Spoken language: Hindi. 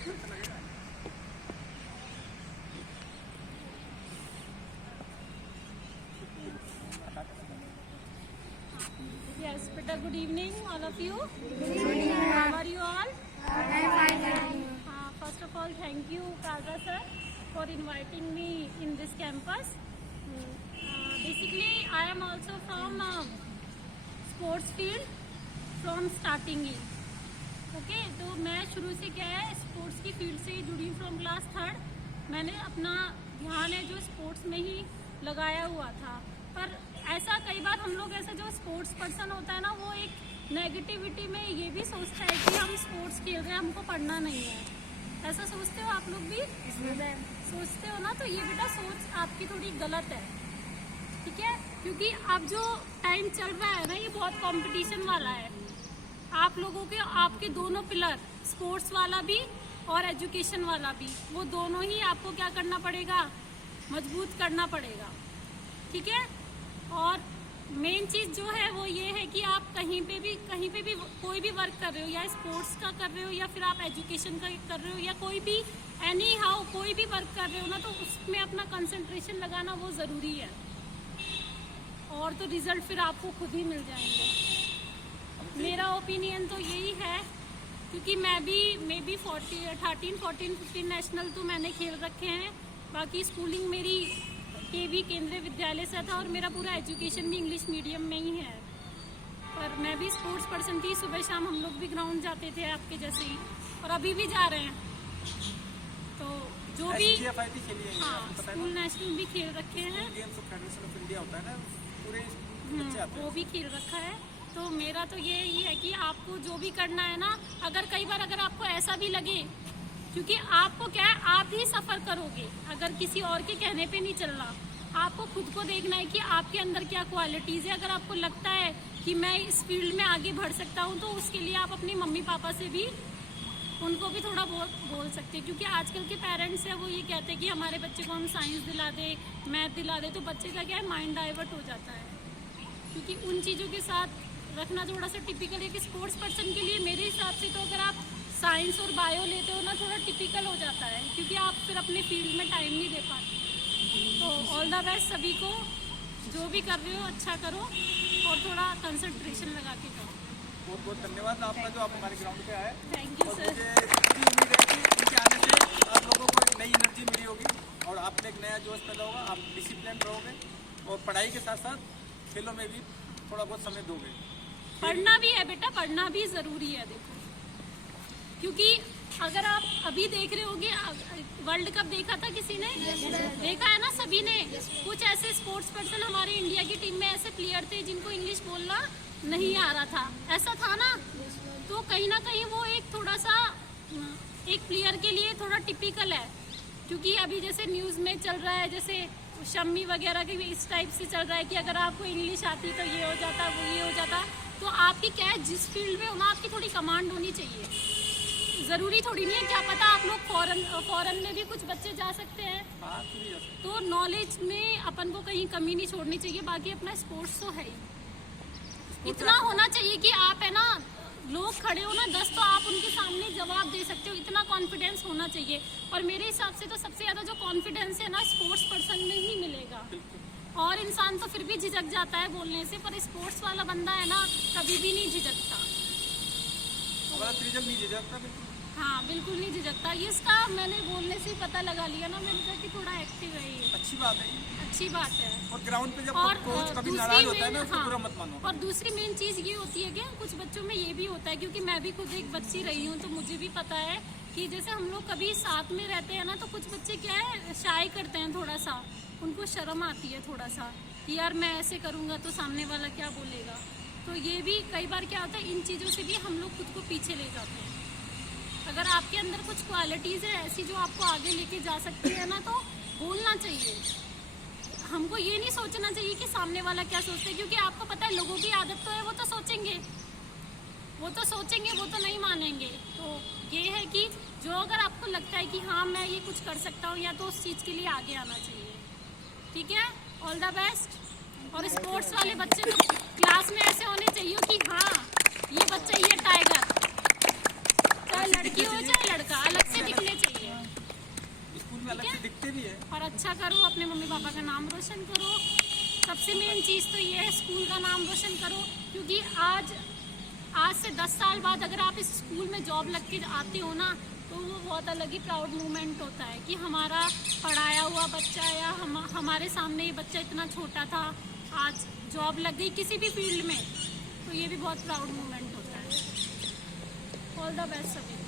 Yes, Beta, good evening, all of you. Good evening. How are you all? First of all, thank you, Kaza sir, for inviting me in this campus. Basically, I am also from sports field from starting he. Okay, तो मैं शुरू से क्या है स्पोर्ट्स की फील्ड से जुड़ी हूँ फ्रॉम क्लास 3rd. मैंने अपना ध्यान है जो स्पोर्ट्स में ही लगाया हुआ था. पर ऐसा कई बार हम लोग ऐसा जो स्पोर्ट्स पर्सन होता है ना, वो एक नेगेटिविटी में ये भी सोचता है कि हम स्पोर्ट्स खेल रहे हैं, हमको पढ़ना नहीं है. ऐसा सोचते हो आप लोग भी? सोचते हो ना? तो ये बेटा सोच आपकी थोड़ी गलत है, ठीक है? क्योंकि अब जो टाइम चल रहा है ना, ये बहुत कंपटीशन वाला है. आप लोगों के आपके दोनों पिलर, स्पोर्ट्स वाला भी और एजुकेशन वाला भी, वो दोनों ही आपको क्या करना पड़ेगा? मजबूत करना पड़ेगा, ठीक है? और मेन चीज़ जो है वो ये है कि आप कहीं पे भी कोई भी वर्क कर रहे हो, या स्पोर्ट्स का कर रहे हो या फिर आप एजुकेशन का कर रहे हो या कोई भी एनी हाउ कोई भी वर्क कर रहे हो ना, तो उसमें अपना कंसंट्रेशन लगाना वो ज़रूरी है. और तो रिजल्ट फिर आपको खुद ही मिल जाएंगे. मेरा ओपिनियन तो यही है, क्योंकि मैं भी 13-14-15 नेशनल तो मैंने खेल रखे हैं. बाकी स्कूलिंग मेरी केवी केंद्रीय विद्यालय से था और मेरा पूरा एजुकेशन भी इंग्लिश मीडियम में ही है. पर मैं भी स्पोर्ट्स पर्सन थी. सुबह शाम हम लोग भी ग्राउंड जाते थे आपके जैसे ही, और अभी भी जा रहे हैं. तो जो भी स्कूल नेशनल भी खेल रखे हैं, वो भी खेल रखा है. तो मेरा तो यही है कि आपको जो भी करना है ना, अगर आपको ऐसा भी लगे, क्योंकि आपको क्या है, आप ही सफ़र करोगे, अगर किसी और के कहने पे नहीं चलना. आपको खुद को देखना है कि आपके अंदर क्या क्वालिटीज़ है. अगर आपको लगता है कि मैं इस फील्ड में आगे बढ़ सकता हूँ, तो उसके लिए आप अपनी मम्मी पापा से भी उनको भी थोड़ा बहुत बोल सकते हैं. क्योंकि आजकल के पेरेंट्स हैं वो ये कहते हैं कि हमारे बच्चे को हम साइंस दिला दें, मैथ दिला दें, तो बच्चे का क्या है, माइंड डाइवर्ट हो जाता है. क्योंकि उन चीज़ों के साथ रखना थोड़ा सा टिपिकल है. कि स्पोर्ट्स पर्सन के लिए मेरे हिसाब से तो अगर आप साइंस और बायो लेते हो ना, थोड़ा टिपिकल हो जाता है, क्योंकि आप फिर अपने फील्ड में टाइम नहीं दे पाते. तो ऑल द बेस्ट सभी को. जो भी कर रहे हो अच्छा करो और थोड़ा कंसंट्रेशन लगा के करो. बहुत बहुत धन्यवाद आपका जो आप हमारे ग्राउंड पे आए. Thank you sir. मुझे उम्मीद है कि इनके आने से आप लोगों को एक नई एनर्जी मिली होगी और आप में एक नया जोश पैदा होगा. आप डिसिप्लिन रहोगे और पढ़ाई के साथ साथ खेलों में भी थोड़ा बहुत समय दोगे. पढ़ना भी है बेटा, पढ़ना भी ज़रूरी है. देखो, क्योंकि अगर आप अभी देख रहे होगे, वर्ल्ड कप देखा था किसी ने? देखा है ना सभी ने. कुछ ऐसे स्पोर्ट्स पर्सन हमारे इंडिया की टीम में ऐसे प्लेयर थे जिनको इंग्लिश बोलना नहीं आ रहा था. ऐसा था ना? तो कहीं ना कहीं वो एक थोड़ा सा एक प्लेयर के लिए थोड़ा टिपिकल है. क्योंकि अभी जैसे न्यूज़ में चल रहा है, जैसे शम्मी वगैरह के भी इस टाइप से चल रहा है कि अगर आपको इंग्लिश आती तो ये हो जाता, वो ये हो जाता. तो आपकी क्या है, जिस फील्ड में हो ना, आपकी थोड़ी कमांड होनी चाहिए. ज़रूरी थोड़ी नहीं है, क्या पता आप लोग फॉरेन में भी कुछ बच्चे जा सकते हैं. तो नॉलेज में अपन को कहीं कमी नहीं छोड़नी चाहिए. बाकी अपना स्पोर्ट्स तो है ही. इतना होना चाहिए कि आप है ना, लोग खड़े हो ना 10, तो आप उनके सामने जवाब दे सकते हो. इतना कॉन्फिडेंस होना चाहिए. और मेरे हिसाब से तो सबसे ज़्यादा जो कॉन्फिडेंस है ना, स्पोर्ट्स पर्सन में ही मिलेगा. और इंसान तो फिर भी झिझक जाता है बोलने से, पर स्पोर्ट्स वाला बंदा है ना, कभी भी नहीं झिझकता. हाँ, बिल्कुल नहीं झिझकता. इसका मैंने बोलने से ही पता लगा लिया ना, मैंने कहा कि थोड़ा एक्टिव है ये. अच्छी बात है. अच्छी बात है. और ग्राउंड पे जब कोच कभी नाराज होता है ना, तो बुरा मत मानो. और दूसरी मेन चीज़ ये होती है कि कुछ बच्चों में ये भी होता है, क्योंकि मैं भी खुद एक बच्ची रही हूँ, तो मुझे भी पता है कि जैसे हम लोग कभी साथ में रहते हैं ना, तो कुछ बच्चे क्या है, शाय करते हैं थोड़ा सा. उनको शर्म आती है थोड़ा सा कि यार मैं ऐसे करूँगा तो सामने वाला क्या बोलेगा. तो ये भी कई बार क्या होता है, इन चीज़ों से भी हम लोग खुद को पीछे ले जाते हैं. अगर आपके अंदर कुछ क्वालिटीज़ है ऐसी जो आपको आगे लेके जा सकती है ना, तो बोलना चाहिए. हमको ये नहीं सोचना चाहिए कि सामने वाला क्या सोचते हैं, क्योंकि आपको पता है लोगों की आदत तो है, वो तो सोचेंगे, वो तो नहीं मानेंगे. तो ये है कि जो अगर आपको लगता है कि हाँ मैं ये कुछ कर सकता हूँ, या तो उस चीज़ के लिए आगे आना चाहिए. ठीक है, ऑल द बेस्ट. और स्पोर्ट्स वाले बच्चे तो क्लास में ऐसे होने चाहिए कि हाँ ये बच्चा, ये टाइगर, चाहे लड़की हो चाहे लड़का, अलग से अच्छा करो, अपने मम्मी पापा का नाम रोशन करो। सबसे मेन चीज़ तो ये है, स्कूल का नाम रोशन करो, क्योंकि आज से 10 साल बाद अगर आप इस स्कूल में जॉब लग के आते हो ना, तो वो बहुत अलग ही प्राउड मोमेंट होता है कि हमारा पढ़ाया हुआ बच्चा या हमारे सामने ये बच्चा इतना छोटा था, आज जॉब लग गई किसी भी फील्ड में, तो ये भी बहुत प्राउड मोमेंट होता है। ऑल द बेस्ट सभी।